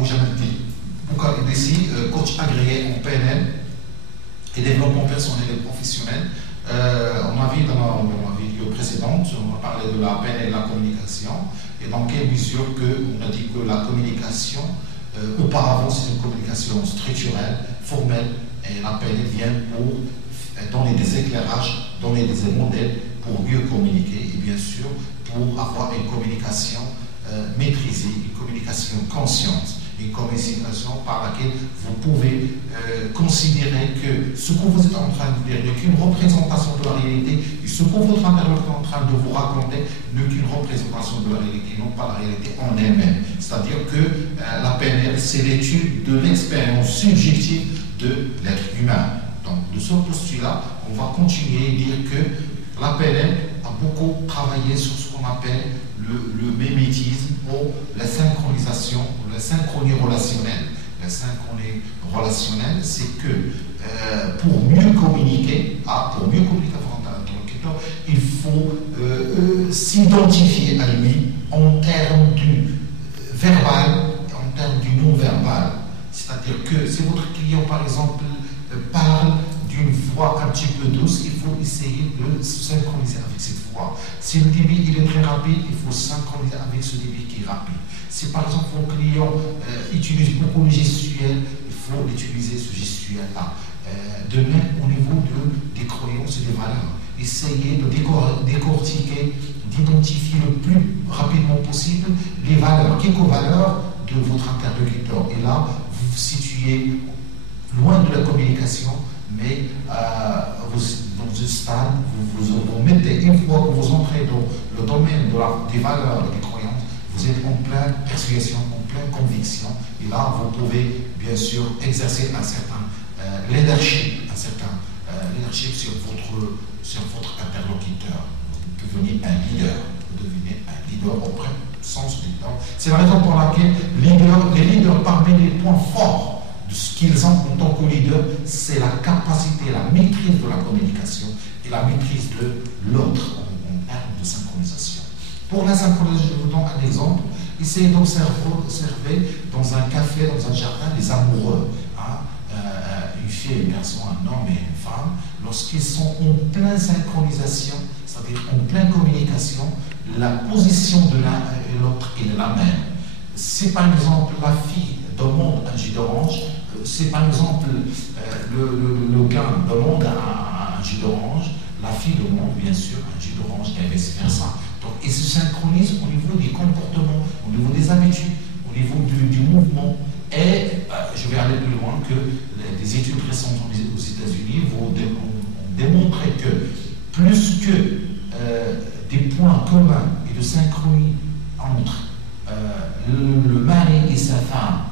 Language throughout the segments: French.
Boukhar Idrissi, coach agréé en PNL et développement personnel et professionnel. On a vu dans la vidéo précédente, on a parlé de la PNL et de la communication, et dans quelle mesure on a dit que la communication, auparavant c'est une communication structurelle, formelle, et la PNL vient pour donner des éclairages, donner des modèles pour mieux communiquer, et bien sûr pour avoir une communication maîtrisée, une communication consciente, une communication par laquelle vous pouvez considérer que ce que vous êtes en train de dire n'est qu'une représentation de la réalité, et ce que votre interlocuteur est en train de vous raconter n'est qu'une représentation de la réalité, non pas la réalité en elle-même. C'est-à-dire que la PNL, c'est l'étude de l'expérience subjective de l'être humain. Donc, de ce postulat, on va continuer à dire que la PNL a beaucoup travaillé sur ce qu'on appelle le mimétisme ou la synchronisation, ou la synchronie relationnelle. La synchronie relationnelle, c'est que pour mieux communiquer avec votre interlocuteur, il faut s'identifier à lui en termes du verbal et en termes du non-verbal. C'est-à-dire que si votre client, par exemple, parle d'une voix un petit peu douce, il faut essayer de se synchroniser avec cette voix. Si le débit il est très rapide, il faut synchroniser avec ce débit qui est rapide. Si par exemple vos clients utilisent beaucoup le gestuel, il faut utiliser ce gestuel-là. De même au niveau des croyances et des valeurs. Essayez de décortiquer, d'identifier le plus rapidement possible les valeurs, quelques valeurs de votre interlocuteur. Et là, vous vous situez loin de la communication, mais dans un stade, vous mettez, une fois que vous entrez dans le domaine des valeurs et des croyances, vous êtes en pleine persuasion, en pleine conviction, et là, vous pouvez bien sûr exercer un certain leadership, sur votre interlocuteur. Vous devenez un leader au vrai sens du terme. C'est la raison pour laquelle les leaders, parmi les points forts de ce qu'ils ont en tant que leader, c'est la capacité, la maîtrise de la communication et la maîtrise de l'autre en termes de synchronisation. Pour la synchronisation, je vous donne un exemple. Essayez d'observer dans un café, dans un jardin, les amoureux. Une fille, un garçon, un homme et une femme, lorsqu'ils sont en pleine synchronisation, c'est-à-dire en pleine communication, la position de l'un et l'autre est la même. Si par exemple la fille demande un jus d'orange, si par exemple le gars demande un jus d'orange, la fille demande bien sûr un jus d'orange et vice-versa. Donc ils se synchronisent au niveau des comportements, au niveau des habitudes, au niveau du mouvement. Et je vais aller plus loin que des études récentes aux États-Unis vont démontrer que plus que des points communs et de synchronie entre le mari et sa femme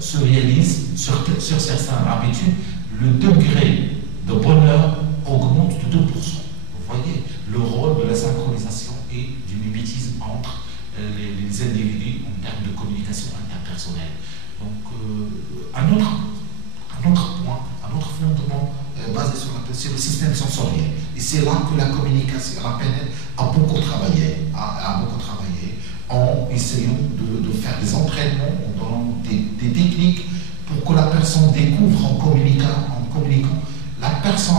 se réalisent sur certaines habitudes, le degré de bonheur augmente de 2%. Vous voyez le rôle de la synchronisation et du mimétisme entre les individus en termes de communication interpersonnelle. Donc, un autre point, un autre fondement basé sur le système sensoriel. Et c'est là que la communication, la PNL, a beaucoup travaillé, en essayant de faire des entraînements, en donnant des techniques pour que la personne découvre en communiquant. La personne,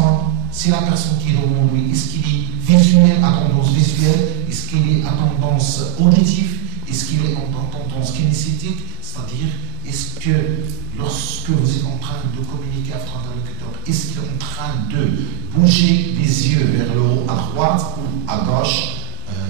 c'est la personne qui est devant lui, est-ce qu'il est visuel, à tendance visuelle, est-ce qu'il est à tendance auditive, est-ce qu'il est en tendance kinesthétique, c'est-à-dire est-ce que lorsque vous êtes en train de communiquer avec votre interlocuteur, est-ce qu'il est en train de bouger les yeux vers le haut à droite ou à gauche,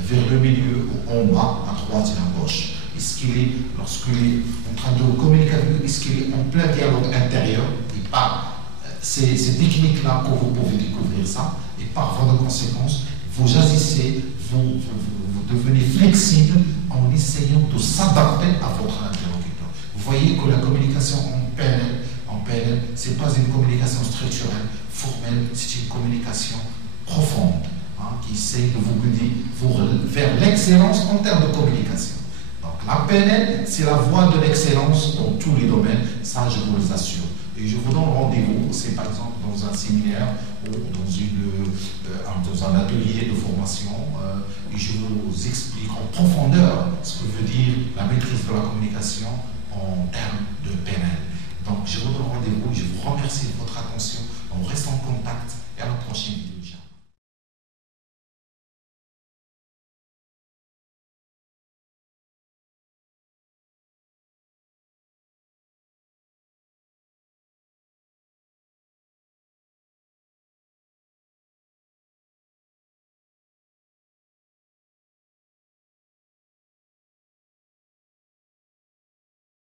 vers le milieu ou en bas, à droite et à gauche? Est-ce qu'il est, lorsqu'il est en train de communiquer avec vous, est-ce qu'il est en plein dialogue intérieur? Et par ces techniques-là que vous pouvez découvrir ça, et par voie de conséquence, vous agissez, vous devenez flexible en essayant de s'adapter à votre interlocuteur. Vous voyez que la communication en PNL, ce n'est pas une communication structurelle, formelle, c'est une communication profonde, qui essaie de vous guider vers l'excellence en termes de communication. Donc la PNL, c'est la voie de l'excellence dans tous les domaines, ça je vous les assure. Et je vous donne rendez-vous, c'est par exemple dans un séminaire ou dans un atelier de formation, et je vous explique en profondeur ce que veut dire la maîtrise de la communication en termes de PNL. Donc, je vous donne rendez-vous, je vous remercie de votre attention, on reste en contact et à la prochaine vidéo.